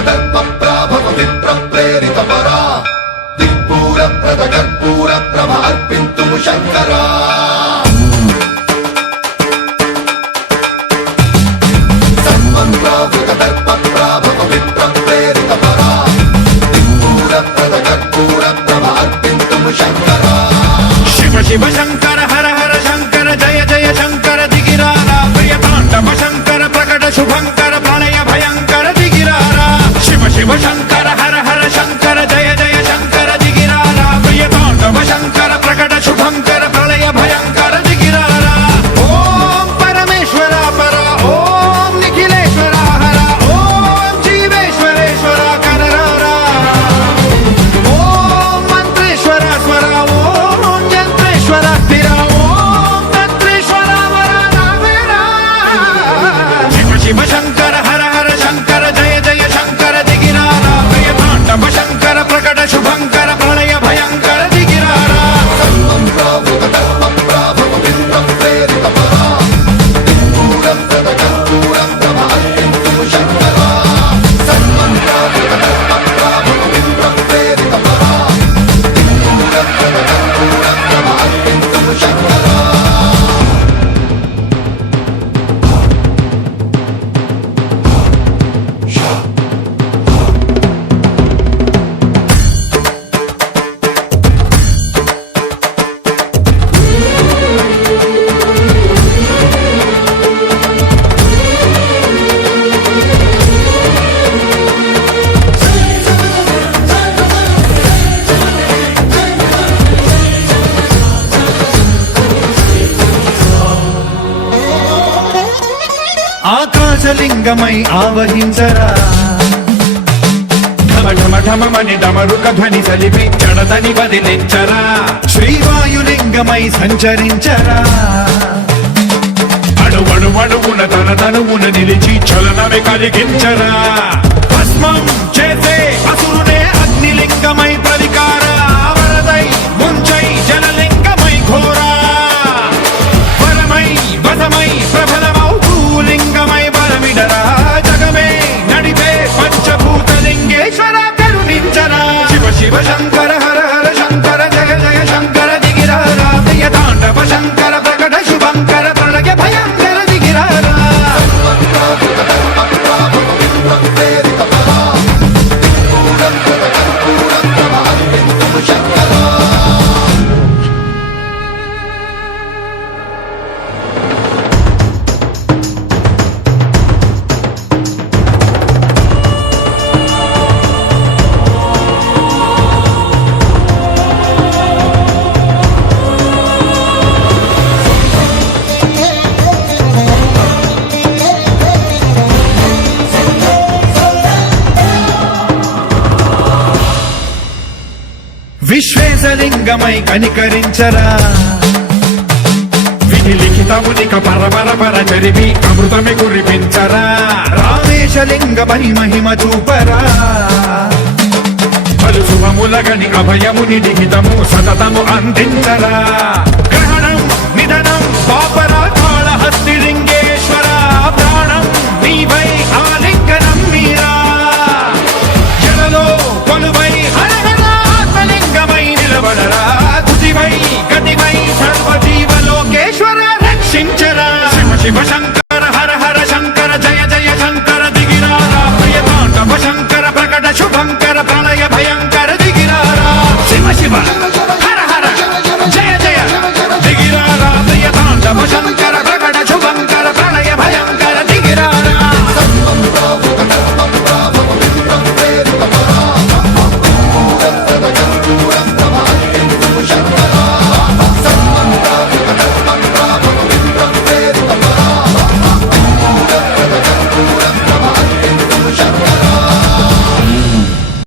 దర్పప్రాభవ విప్ర ప్రేరిత పరా దిక్పూర ప్రద కర్పూర ప్రభ అర్పింతుము శంకరా సన్మంత్రావృత దర్పప్రాభవ విప్ర ప్రేరిత పరా దిక్పూర ప్రద కర్పూర ప్రభ అర్పింతుము శంకరా శివ శివ శంకర హర హర శంకర జయ జయ శంకర దిగిరారా ప్రియ తాండవ శంకర ప్రకట శుభంకర ప్రళయ భయంకర దిగిరారా శివ శివ శంకర హర హర శంకర జయ జయ శంకర దిగిరారా ప్రియ తాండవ శంకర ప్రకట శుభంకర ప్రళయ భయంకర దిగిరారా ఓం పరమేశ్వర పర ఓం నిఖిలేశ్వర హర ఓం జీవేశ్వరేశ్వర కరరారా ఓం మంత్రేశ్వర స్వర ఓం యంత్రేశ్వర స్థిర ఓం తంత్రేశ్వర వర నావేరా శివ శివ శంకర హర హర శంకర జయ జయ శంకర దిగిరారా ప్రియ తాండవ శంకర ప్రకట శుభంకర ప్రళయ భయంకర దిగిరారా సన్మంత్రావృత దర్పప్రాభవ విప్ర ప్రేరిత పరా దిక్పూర ప్రద కర్పూర ప్రభ అర్పింతుము శంకరా సన్మంత్రావృత దర్పప్రాభవ విప్ర ప్రేరిత పరా దిక్పూర ప్రద కర్పూర ప్రభ అర్పింతుము శంకరా ఆకాశలింగమై ఆవహించరా ఢమ ఢమ ఢమమని డమరుక ధ్వని సలిపి జడదని వదిలించరా శ్రీవాయులింగమై సంచరించరా అణువణువున తన తనువున నిలిచి చలనమే కలిగించరా భస్మం చేసే అసురునే అగ్నిలింగమై ప్రవికార వరదై ముంచై జలలింగమై ఘోరా వరమై వదమై ప్రబలమౌ భూలింగమై బలమిడరా జగమే నడిపే పంచభూతలింగేశ్వర కరుణించరా శివ శివ శంకర హర హర శంకర జయ జయ శంకర దిగిరారా ప్రియ తాండవ శంకర ప్రకట శుభంకర ప్రళయ భయంకర దిగిరారా సన్మంత్రావృత దర్పప్రాభవ విప్ర ప్రేరిత పరా దిక్పూర ప్రద కర్పూర ప్రభ అర్పింతుము శంకరా విశ్వేశలింగమై కనికరించరా విధి లిఖితమునిక పరపర పర చరివి అమృతమి కురిపించరా రామేశలింగమై మహిమ చూపరా పలు శుభములగని అభయముని నిహితము సతతము అందించరా గ్రహణం నిధనం పాపరా కాళహస్తి లింగేశ్వర ప్రాణం నీవై ఆలింగ